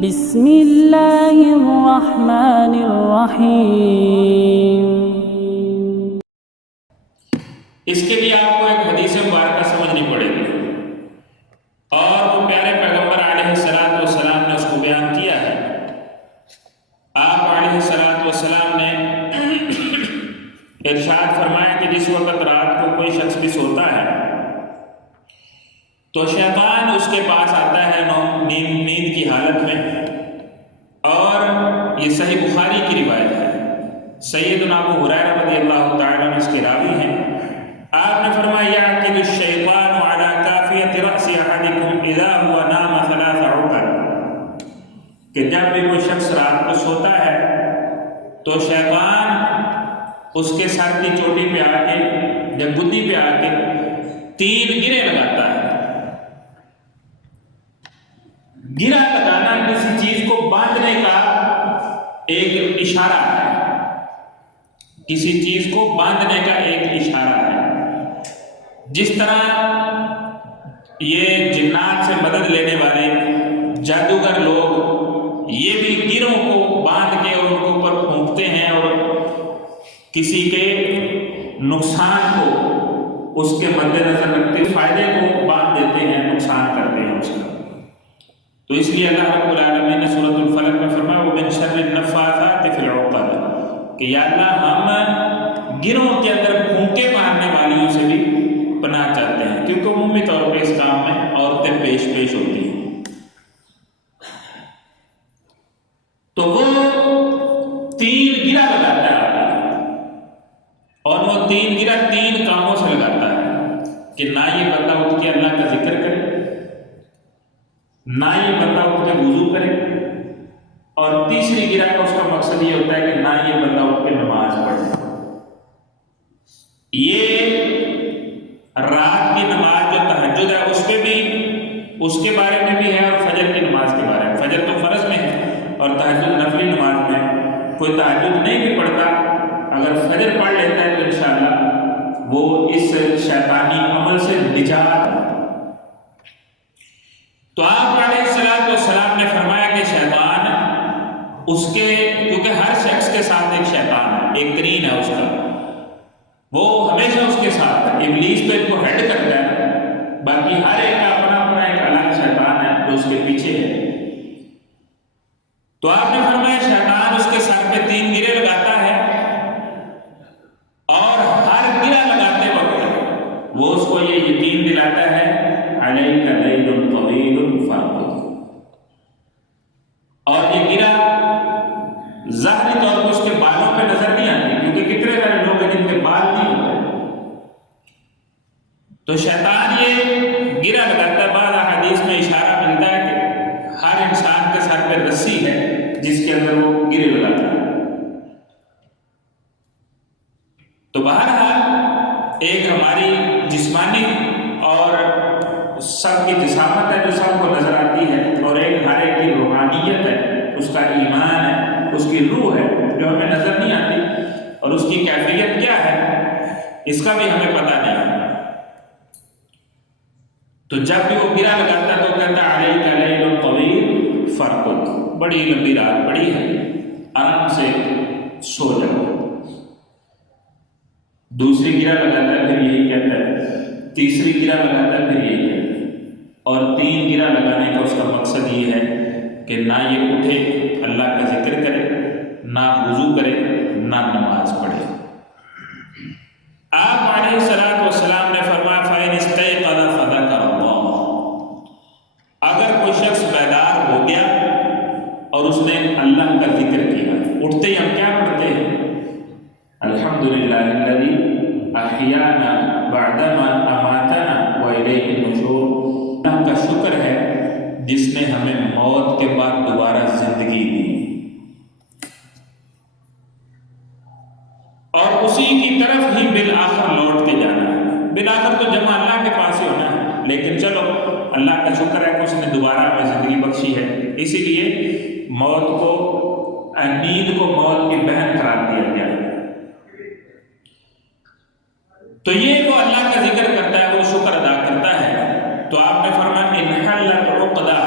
بسم اللہ الرحمن الرحیم۔ اس کے لیے آپ کو ایک حدیث مبارکہ سمجھنی پڑے گی، اور وہ پیارے پیغمبر علیہ الصلوۃ والسلام نے اس کو بیان کیا ہے۔ آپ علیہ الصلوۃ والسلام نے ارشاد فرمایا کہ جس وقت رات کو کوئی شخص بھی سوتا ہے تو شیطان اس کے پاس آتا ہے نیند کی حالت میں، اور یہ صحیح بخاری کی روایت ہے، سیدنا ابو ہریرہ رضی اللہ تعالیٰ عنہ اس کے راوی ہیں۔ آپ نے فرمایا یعقد الشیطان علی کافیۃ رأس احدکم اذا هو نام ثلاث عقد، کہ جب بھی کوئی شخص رات کو سوتا ہے تو شیطان اس کے سر کی چوٹی پہ آ کے یا گدی پہ آ کے 3 گرے لگاتا ہے۔ گرا لگانا کسی چیز کو باندھنے کا ایک اشارہ ہے، کسی چیز کو باندھنے کا ایک اشارہ ہے۔ جس طرح یہ جنات سے مدد لینے والے جادوگر لوگ یہ بھی گروں کو باندھ کے اور ان کے اوپر پھونکتے ہیں اور کسی کے نقصان کو اس کے مد نظر رکھتے فائدے کو باندھ دیتے ہیں، نقصان کرتے ہیں اس کا۔ تو اس لیے اللہ رب العالمین نے سورۃ الفلق میں فرمایا وَمِن شَرِّ النَّفَّاثَاتِ فِي الْعُقَدِ، کہ یا اللہ ہم گروں کے اندر پھونکے مارنے والیوں سے بھی پناہ چاہتے ہیں، کیونکہ عمومی طور پہ اس کام میں عورتیں پیش ہوتی ہیں۔ تو وہ 3 گرا لگاتا ہے اور وہ 3 گرا 3 کاموں سے لگاتا ہے کہ نہ یہ بندہ اٹھ کے اللہ کا ذکر کرے، نہ یہ بندہ اٹھ کے وضو کرے، اور تیسری گرا کا اس کا مقصد یہ ہوتا ہے کہ نہ یہ بندہ اٹھ کے نماز پڑھے۔ یہ رات کی نماز جو تہجد ہے اس پہ بھی، اس کے بارے میں بھی ہے، اور فجر کی نماز کے بارے میں۔ فجر تو فرض میں ہے اور تہجد نفلی نماز میں۔ کوئی تہجد نہیں بھی پڑھتا، اگر فجر پڑھ لیتا ہے تو انشاءاللہ وہ اس شیطانی عمل سے نجات۔ تو آپ علیہ السلام نے فرمایا کہ شیطان اس کے، کیونکہ ہر شخص کے ساتھ ایک شیطان ہے، ایک قرین ہے اس کا، وہ ہمیشہ اس کے ساتھ ہے۔ ابلیس تو ایک کو ہیڈ کرتا ہے، باقی ہر ایک کا اپنا اپنا ایک الگ شیطان ہے جو اس کے پیچھے ہے۔ تو آپ نے فرمایا شیطان اس کے سر پہ 3 گرے لگاتا ہے، اور ہر گرا لگاتے وقت وہ اس کو یہ یقین دلاتا ہے علیک لیل طویل فارقد، اور یہ گرا ظاہری طور پر اس کے بالوں پہ نظر نہیں آتی، کیونکہ کتنے سارے لوگ ہیں جن کے بال نہیں ہوتے۔ تو شیطان یہ گرا لگاتا ہے۔ بعض احادیث میں اشارہ ملتا ہے کہ ہر انسان کے سر پہ رسی ہے جس کے اندر وہ گرے لگاتا ہے۔ تو بہرحال ایک ہماری جسمانی اور سب کی جسامت ہے جو سب کو نظر آتی ہے، اور ایک ہر ایک کی روحانیت ہے، اس کا ایمان ہے، اس کی روح ہے جو ہمیں نظر نہیں آتی، اور اس کی کیفیت کیا ہے اس کا بھی ہمیں پتہ نہیں ہے۔ تو جب بھی وہ گرا لگاتا ہے تو کہتا ہے علیک لیل طویل فارقد، بڑی لمبی رات پڑی ہے، آرام سے سو جاؤ۔ دوسری گرا لگاتا ہے پھر یہی کہتا ہے، تیسری گرا لگاتا ہے پھر یہی کہتا ہے، اور 3 گرا لگانے کا اس کا مقصد یہ ہے کہ نہ یہ اٹھے اللہ کا ذکر کرے، نہ وضو کرے، نہ نماز پڑھے۔ آپ علیہ السلام نے فرمایا فَإِنِ اسْتَيْقَظَ فَذَكَرَ اللَّهَ، اگر کوئی شخص بیدار ہو گیا اور اس نے اللہ کا ذکر کیا، اٹھتے ہی ہم کیا پڑھتے ہیں؟ الحمدللہ الذی احیانا بعدما اماتنا والیہ النشور، اللہ کا شکر ہے جس نے ہمیں موت کے بعد دوبارہ زندگی دی، اور اسی کی طرف ہی بالآخر لوٹ کے جانا ہے۔ بالآخر تو جمع اللہ کے پاس ہی ہونا ہے، لیکن چلو اللہ کا شکر ہے کہ اس نے دوبارہ ہمیں زندگی بخشی ہے۔ اسی لیے موت کو، نیند کو موت کی بہن قرار دیا گیا ہے۔ تو یہ وہ اللہ کا ذکر کرتا ہے، وہ شکر ادا کرتا ہے۔ تو آپ نے فرمایا انحلت عقدہ،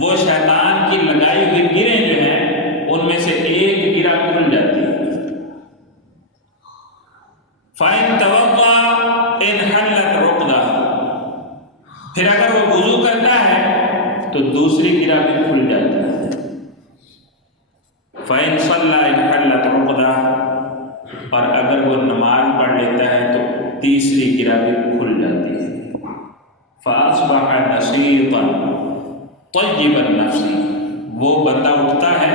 وہ شیطان کی لگائی ہوئی گریں جو ہیں ان میں سے ایک گرہ کھل جاتی ہے. فَإِن تَوَضَّأَ انْحَلَّتْ عُقْدَةٌ، پھر اگر وہ وضو کرتا ہے تو دوسری گرہ بھی کھل جاتی ہے. فَإِن صَلَّى انْحَلَّتْ عُقْدَةٌ، اور اگر وہ نماز پڑھ لیتا ہے تو تیسری گرہ بھی کھل جاتی ہے. فَأَصْبَحَ نَشِيطًا طَيِّبَ النَّفْسِ، وہ بندہ اٹھتا ہے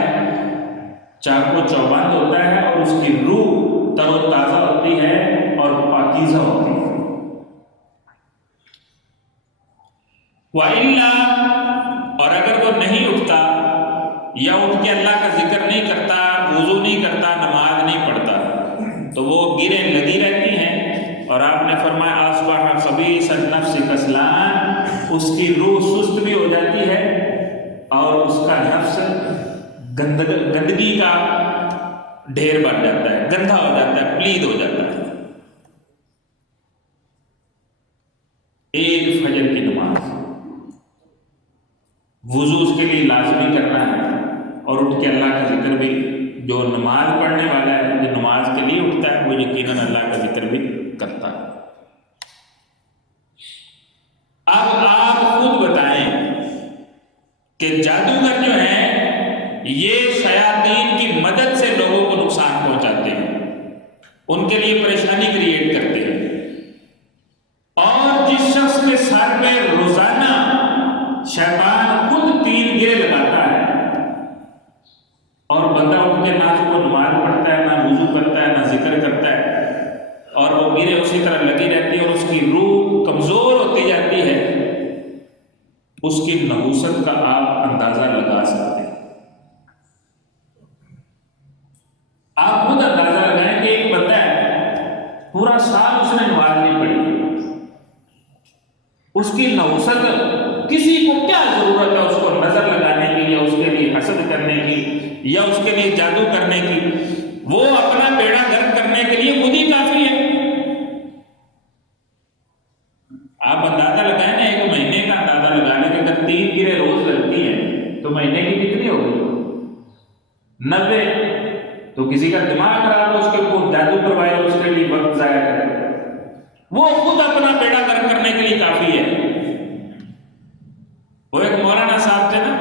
چاق و چوبند ہوتا ہے اور اس کی روح تر و تازہ ہوتی ہے اور پاکیزہ ہوتی ہے. وَإِلَّا، اور اگر وہ نہیں اٹھتا یا اٹھ کے اللہ کا ذکر نہیں کرتا، وضو نہیں کرتا، نماز نہیں پڑھتا، تو وہ گریں لگی رہتی ہیں. اور آپ نے فرمایا اصبح خبیث النفس کسلان، اس کی روح سست بھی ہو جاتی ہے اور اس کا نفس گندگی کا ڈھیر بن جاتا ہے، گندھا ہو جاتا ہے، پلید ہو جاتا ہے. ایک فجر کی نماز وضو اس کے لیے لازمی کرنا ہے اور اٹھ کے اللہ کا ذکر بھی، جو نماز پڑھنے والا ہے جو نماز کے لیے اٹھتا ہے وہ یقیناً اللہ کا ذکر بھی کرتا ہے. اب آپ خود بتائیں کہ جادوگر جو ہیں یہ شیاطین کی مدد سے لوگوں کو نقصان پہنچاتے ہیں، ان کے لیے پریشانی کریٹ کرتے ہیں. اور جس شخص کے سر پہ روزانہ شیطان خود 3 گرے لگاتا ہے اور بندہ اٹھ کے نہ وہ نماز پڑھتا ہے، نہ وضو کرتا ہے، نہ ذکر کرتا ہے، اور وہ گرے اسی طرح لگی رہتی ہے اور اس کی روح کمزور ہوتی جاتی ہے، اس کی نحوست کا آپ اندازہ لگا سکتے ہیں. آپ خود اندازہ لگائیں کہ ایک بندہ ہے پورا سال اس نے نماز نہیں پڑھی، اس کی نحوست، کسی کو کیا ضرورت ہے اس کو نظر لگانے کی یا اس کے لیے حسد کرنے کی یا اس کے لیے جادو کرنے کی؟ وہ اپنا بیڑا گرک کرنے کے لیے خود ہی کافی ہے. آپ اندازہ لگائیں نا، ایک مہینے کا اندازہ لگانے کے اگر 3 گرے روز لگتی ہیں تو مہینے کی کتنی ہوگی؟ 90. تو کسی کا دماغ خراب ہو اس کے اوپر جادو کروائے اس کے لیے وقت ضائع کرے، وہ خود اپنا بیڑا گرک کرنے کے لیے کافی ہے. وہ ایک مولانا صاحب تھے نا،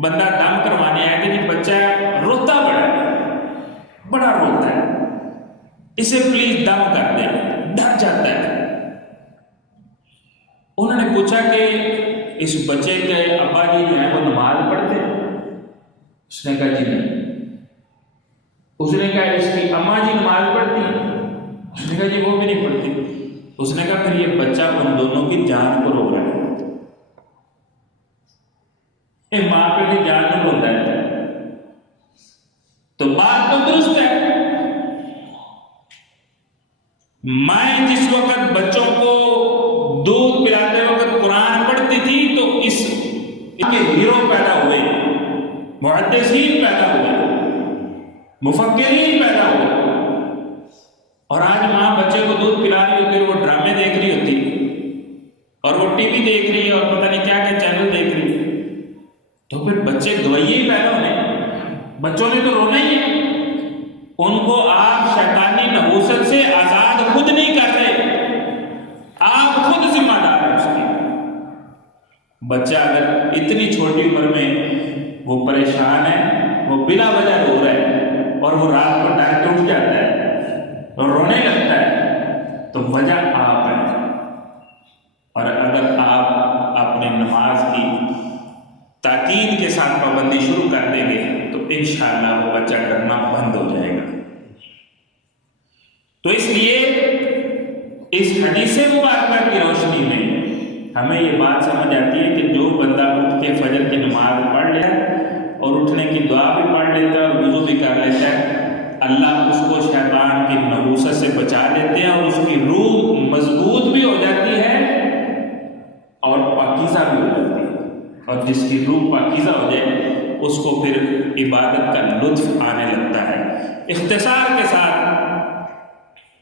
بندہ دم کروانے آئے تھے کہ بچہ روتا بڑا روتا ہے، اسے پلیز دم کر دیں، ڈر جاتا ہے. انہوں نے پوچھا کہ اس بچے کے ابا جی جو ہیں وہ نماز پڑھتے ہیں؟ اس نے کہا جی نہیں. اس نے کہا اس کی اماں جی نماز پڑھتی ہیں؟ اس نے کہا جی وہ بھی نہیں پڑھتی. اس نے کہا پھر یہ بچہ ان دونوں کی جان کو رو رہا ہے. ماں پہ بھی جان نہیں ہوتا ہے تو بات تو درست ہے. مائیں جس وقت بچوں کو دودھ پلاتے وقت قرآن پڑھتی تھی تو اس کے ہیرو پیدا ہوئے، محدثین پیدا ہوئے، مفکرین پیدا ہوئے. اور آج ماں بچے کو دودھ پلا رہی ہوتی ہے، وہ ڈرامے دیکھ رہی ہوتی اور وہ ٹی وی دیکھ رہی ہے اور پتہ نہیں کیا کیا چینل دیکھ رہی ہے. تو پھر بچے گوئیے ہی پیدا ہونے، بچوں نے تو رونا ہی ہے. ان کو آپ شیطانی نحوست سے آزاد خود نہیں کر رہے، آپ خود ذمہ دار ہیں اس کی. بچہ اگر اتنی چھوٹی عمر میں وہ پریشان ہے، وہ بلا وجہ رو رہا ہے اور وہ رات کو ڈر کے اٹھ جاتا ہے اور رونے لگتا ہے، تو وجہ آپ ہیں. اور اگر آپ اپنے نماز کی تاکید کے ساتھ پابندی شروع کر دیں گے تو انشاءاللہ وہ بچہ ڈرنا بند ہو جائے گا. تو اس لیے اس حدیث مبارکہ کی روشنی میں ہمیں یہ بات سمجھ آتی ہے کہ جو بندہ اٹھ کے فجر کی نماز پڑھ لیتا ہے اور اٹھنے کی دعا بھی پڑھ لیتا ہے اور وضو بھی کر لیتا ہے، اللہ اس کو شیطان کی نحوست سے بچا لیتے ہیں اور اس کی روح مضبوط بھی ہو جاتی ہے اور پاکیزہ بھی ہو جاتی ہے. اور جس کی روح پاکیزہ ہو جائے اس کو پھر عبادت کا لطف آنے لگتا ہے. اختصار کے ساتھ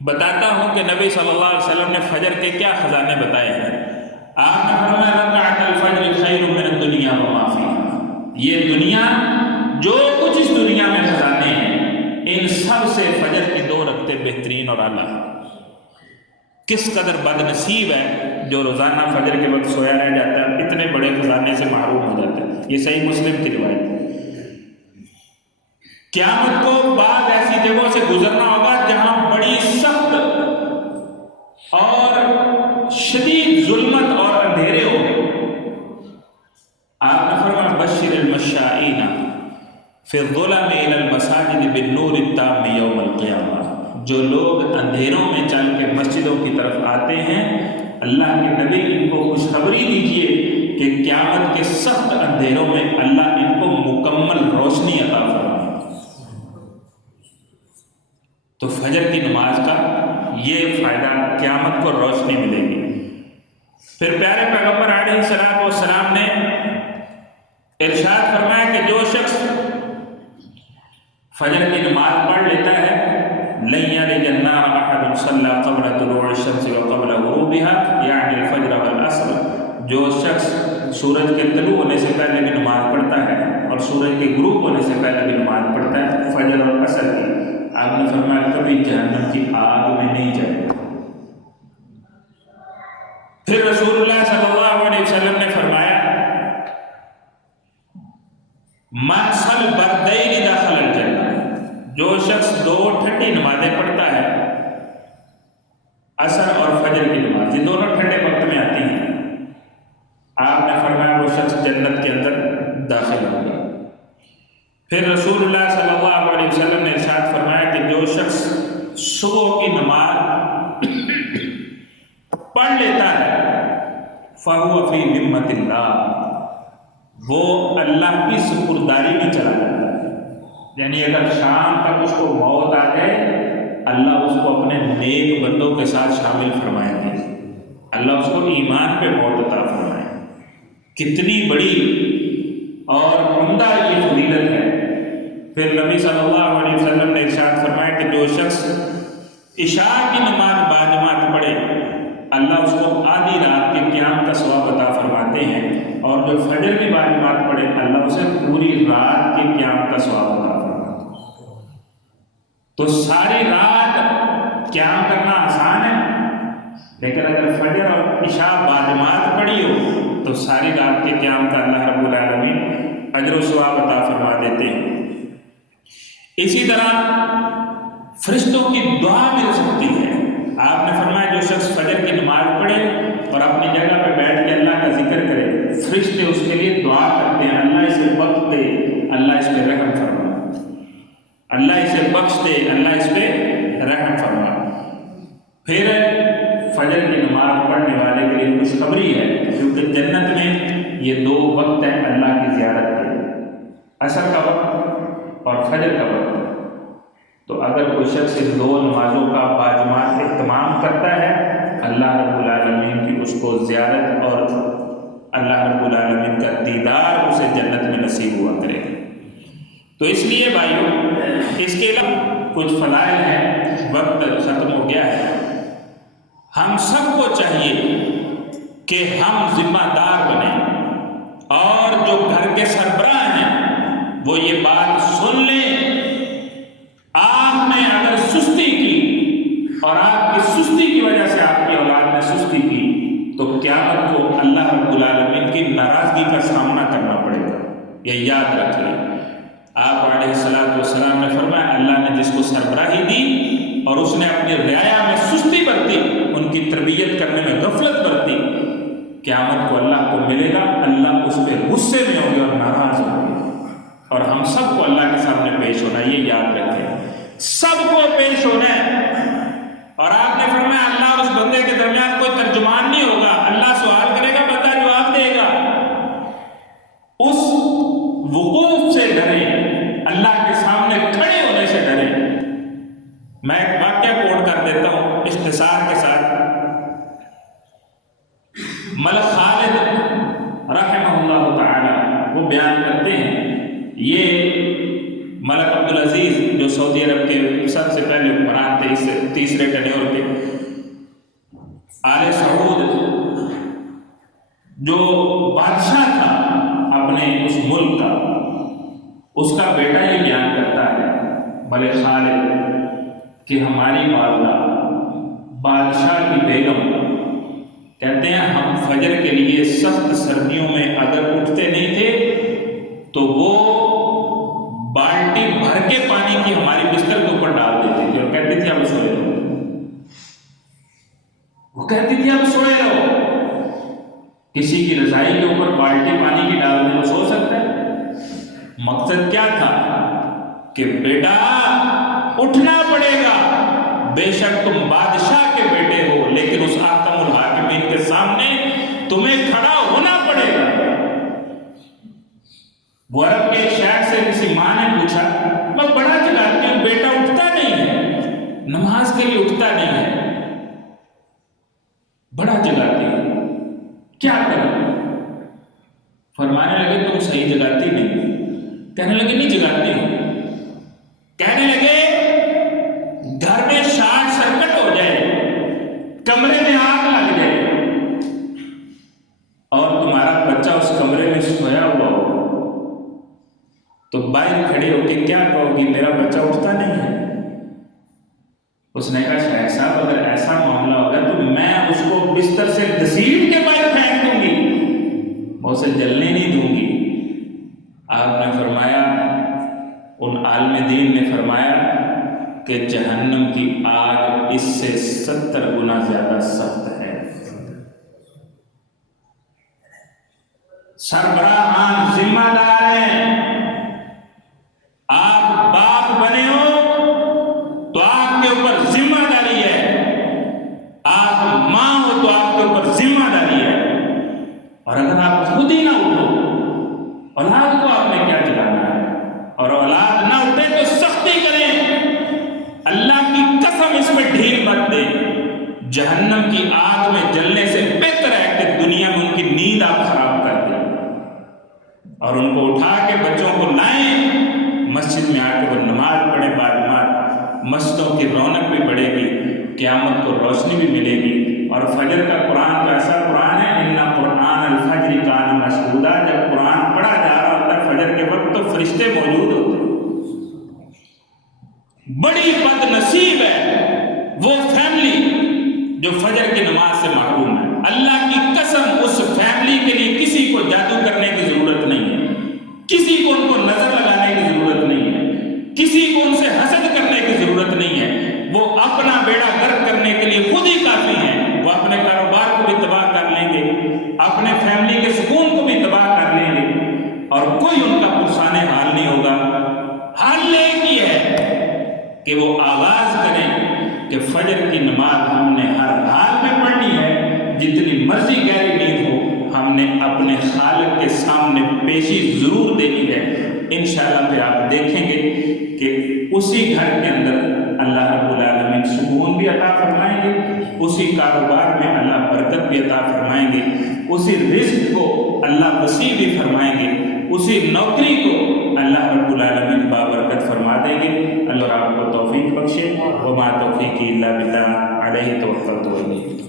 بتاتا ہوں کہ نبی صلی اللہ علیہ وسلم نے فجر کے کیا خزانے بتائے ہیں. آپ نے فرمایا رکعت الفجر خیر من الدنیا وما فیہا، یہ دنیا جو کچھ اس دنیا میں خزانے ہیں ان سب سے فجر کی 2 رکعتیں بہترین اور اعلیٰ ہیں۔ کس قدر بد نصیب ہے جو روزانہ فجر کے وقت سویا رہ جاتا ہے، اتنے بڑے خزانے سے محروم ہو جاتا ہے۔ یہ صحیح مسلم کی روایت ہے۔ قیامت کو بعض ایسی جگہوں سے گزرنا ہوگا جہاں بڑی سخت اور شدید ظلمت اور اندھیرے ہوں گے۔ آپ نے فرمایا بشر المشائین فی الظلم الی المساجد بالنور التام یوم القیامہ، جو لوگ اندھیروں میں چل کے مسجدوں کی طرف آتے ہیں، اللہ کے نبی ان کو خوشخبری دیجئے کہ قیامت کے سخت اندھیروں میں اللہ ان کو مکمل روشنی عطا فرمائے۔ تو فجر کی نماز کا یہ فائدہ، قیامت کو روشنی ملے گی۔ پھر پیارے پیغمبر علیہ الصلوۃ والسلام نے ارشاد فرمایا کہ جو شخص فجر کی نماز پڑھ لیتا ہے لن یلج النار احد صلی قبل طلوع الشمس وقبل غروبها یعنی الفجر والعصر، جو شخص سورج کے طلوع ہونے سے پہلے بھی نماز پڑھتا ہے اور سورج کے غروب ہونے سے پہلے بھی نماز پڑھتا ہے فجر اور عصر کی، آپ نے فرمایا کبھی جہنم کی آگ میں نہیں جائے گا۔ پھر رسول اللہ صلی اللہ علیہ وسلم نے فرمایا من صلی بردین دخل الجنہ، جو شخص 2 ٹھنڈی نمازیں پڑھتا ہے، عصر اور فجر کی نماز، یہ دونوں ٹھنڈے وقت میں آتی ہیں، آپ نے فرمایا وہ شخص جنت کے اندر داخل ہوگا۔ پھر رسول اللہ صلی اللہ علیہ وسلم نے ارشاد فرمایا کہ جو شخص صبح کی نماز پڑھ لیتا ہے فَهُوَ فِي ذِمَّةِ اللَّهِ، وہ اللہ کی سپرداری میں چلا جاتا ہے، یعنی اگر شام تک اس کو موت آ جائے اللہ اس کو اپنے نیک بندوں کے ساتھ شامل فرمائیں گے، اللہ اس کو ایمان پہ موت عطا فرمائے۔ کتنی بڑی اور عمدہ یہ فضیلت ہے۔ پھر نبی صلی اللہ علیہ وسلم نے ارشاد فرمایا کہ جو شخص عشاء کی نماز باجماعت پڑھے اللہ اس کو آدھی رات کے قیام کا ثواب عطا فرماتے ہیں، اور جو فجر کی باجماعت پڑھے اللہ اسے پوری رات کے قیام کا ثواب عطا فرماتے ہیں۔ تو ساری رات قیام کرنا آسان ہے، لیکن اگر فجر اور عشاء باجماعت پڑھی ہو تو ساری رات کے قیام کا اللہ رب العالمین اجر و ثواب عطا فرما دیتے ہیں۔ اسی طرح فرشتوں کی دعا مل سکتی ہے۔ آپ نے فرمایا جو شخص فجر کی نماز پڑھے اور اپنی جگہ پہ بیٹھ کے اللہ کا ذکر کرے، فرشتے اس کے لیے دعا کرتے ہیں اللہ اسے بخش دے، اللہ اس پہ رحم فرما، اللہ اسے بخش دے، اللہ اس پہ رحم فرما۔ پھر فجر کی نماز پڑھنے والے کے لیے خوشخبری ہے، کیونکہ جنت میں یہ 2 وقت ہیں اللہ کی زیارت کے، عصر کا وقت اور فجر کا وقت۔ تو اگر کوئی شخص ان 2 نمازوں کا باجماعت اہتمام کرتا ہے اللہ رب العالمین کی اس کو زیارت اور اللہ رب العالمین کا دیدار اسے جنت میں نصیب ہوا کرے گا۔ تو اس لیے بھائیوں اس کے علاوہ کچھ فضائل ہیں، وقت ختم ہو گیا ہے۔ ہم سب کو چاہیے کہ ہم ذمہ دار بنیں اور جو گھر کے سربراہ ہیں وہ یہ بات سن لیں، آپ نے اگر سستی کی اور آپ کی سستی کی وجہ سے آپ کی اولاد نے سستی کی تو قیامت کو اللہ رب العالمین کی ناراضگی کا سامنا کرنا پڑے گا، یہ یاد رکھ لیں۔ آپ علیہ الصلوۃ والسلام نے فرمایا اللہ نے جس کو سربراہی دی اور اس نے اپنی رعایا میں سستی برتی، ان کی تربیت کرنے میں غفلت برتی، قیامت کو اللہ کو ملے گا، اللہ اس پہ غصے میں ہوں گے اور ناراض ہوں گے، اور ہم سب کو اللہ کے سامنے پیش ہونا، یہ یاد رکھیں، سب کو پیش ہونا ہے۔ اور آپ نے فرمایا اللہ اور اس بندے کے درمیان کوئی ترجمان نہیں ہوگا، اللہ سوال کرے گا بندہ جواب دے گا۔ اس وقوف سے ڈریں، اللہ کے سامنے کھڑے ہونے سے ڈریں۔ میں ایک واقعہ کوٹ کر دیتا ہوں اختصار کے ساتھ۔ ملک خالد رحمہ اللہ تعالی وہ بیان کرتے ہیں، یہ ملک عبدالعزیز جو سعودی عرب کے سب سے پہلے حکمران تھے، اس تیسرے ٹینیور تھے، آل سعود جو بادشاہ تھا اپنے اس ملک کا، اس کا بیٹا یہ بیان کرتا ہے ملک خالد کہ ہماری والدہ بادشاہ کی بیگم کہتے ہیں ہم فجر کے لیے سخت سردیوں میں اگر اٹھتے نہیں تھے تو وہ بالٹی بھر کے پانی کی ہماری بستر کے اوپر ڈال دیتی تھی اور کہتی تھی اب سوئے رہو، وہ کہتی تھی اب سوئے رہو۔ کسی کی رضائی کے اوپر بالٹی پانی کی ڈال دے وہ سو سکتا ہے؟ مقصد کیا تھا کہ بیٹا اٹھنا پڑے گا، بے شک تم بادشاہ کے بیٹے ہو لیکن اس حاکم الحاکمین کے سامنے تمہیں کھڑا ہونا پڑے گا۔ وہ عرب کے شہر سے کسی ماں نے پوچھا، میں بڑا جگاتی ہوں، بیٹا اٹھتا نہیں ہے، نماز کے لیے اٹھتا نہیں ہے، بڑا جگاتی ہوں، کیا کروں؟ فرمانے لگے تم صحیح جگاتی نہیں۔ کہنے لگے نہیں جگاتی ہوں۔ کہنے لگے گھر میں شارٹ سرکٹ ہو جائے، کمرے میں آگ لگ جائے اور تمہارا بچہ اس کمرے میں سویا ہوا ہو تو باہر کھڑے ہو کے کیا کہو گی؟ میرا بچہ اٹھتا نہیں ہے۔ اس نے کہا شیخ صاحب اگر ایسا معاملہ ہوگا تو میں اس کو بستر سے گھسیٹ کے باہر پھینک دوں گی، میں اسے جلنے نہیں دوں گی۔ آپ نے فرمایا، ان عالم دین نے فرمایا کہ جہنم کی آگ اس سے 70 گنا زیادہ سخت ہے۔ سربراہان ذمہ دار ہیں، آپ باپ بنے ہو تو آپ کے اوپر ذمہ داری ہے، آپ ماں ہو تو آپ کے اوپر ذمہ داری ہے، اور اگر آپ خود ہی نہ اٹھو اولاد کو آپ نے کیا چلانا ہے، اور اولاد نہ اٹھے تو سختی کریں، اللہ کی قسم اس میں ڈھیل مت دیں۔ جہنم کی آگ میں جلنے سے بہتر ہے کہ دنیا میں ان کی نیند آپ خراب کر دیں اور ان کو اٹھا کے بچوں کو لائیں، مسجد میں آ کے وہ نماز پڑھے، بعد مسجدوں کی رونق بھی بڑھے گی، قیامت کو روشنی بھی ملے گی۔ اور فجر کا قرآن تو ایسا قرآن ہے، ان قرآن الفجر کان مشہودا، جب قرآن پڑھا جا رہا ہوتا ہے فجر کے وقت تو فرشتے موجود ہوتے ہیں۔ بڑی بد نصیب ہے وہ فیملی جو فجر کی نماز سے محروم ہے۔ اللہ کی قسم اس فیملی کے لیے کسی کو جادو کرنے کی ضرورت نہیں ہے، کسی کو ان کو نظر لگانے کی ضرورت نہیں ہے، کسی کو ان سے حسد کرنے کی ضرورت نہیں ہے، وہ اپنا بیڑا غرق کرنے کے لیے خود ہی کافی ہیں۔ وہ اپنے کاروبار کو بھی تباہ کر لیں گے، اپنے فیملی کے سکون کو بھی تباہ کر لیں گے اور کوئی ان کا پرسان حال نہیں ہوگا۔ حال ایک ہی ہے کہ وہ آغاز کریں کہ فجر کی نماز ہم نے ہر حال میں پڑھنی ہے، جتنی مرضی گہری نیند ہو ہم نے اپنے خالق کے سامنے پیشی ضرور دینی ہے۔ انشاءاللہ پھر آپ دیکھیں گے کہ اسی گھر کے اندر اللہ رب العالمین سکون بھی عطا فرمائیں گے، اسی کاروبار میں اللہ برکت بھی عطا فرمائیں گے، اسی رزق کو اللہ وسیع بھی فرمائیں گے، اسی نوکری کو اللہ رب العالمین بابرکت فرما دیں گے۔ اللہ آپ کو توفیق بخشے۔ وما توفیقی الا باللہ، علیہ توکلت و الیہ۔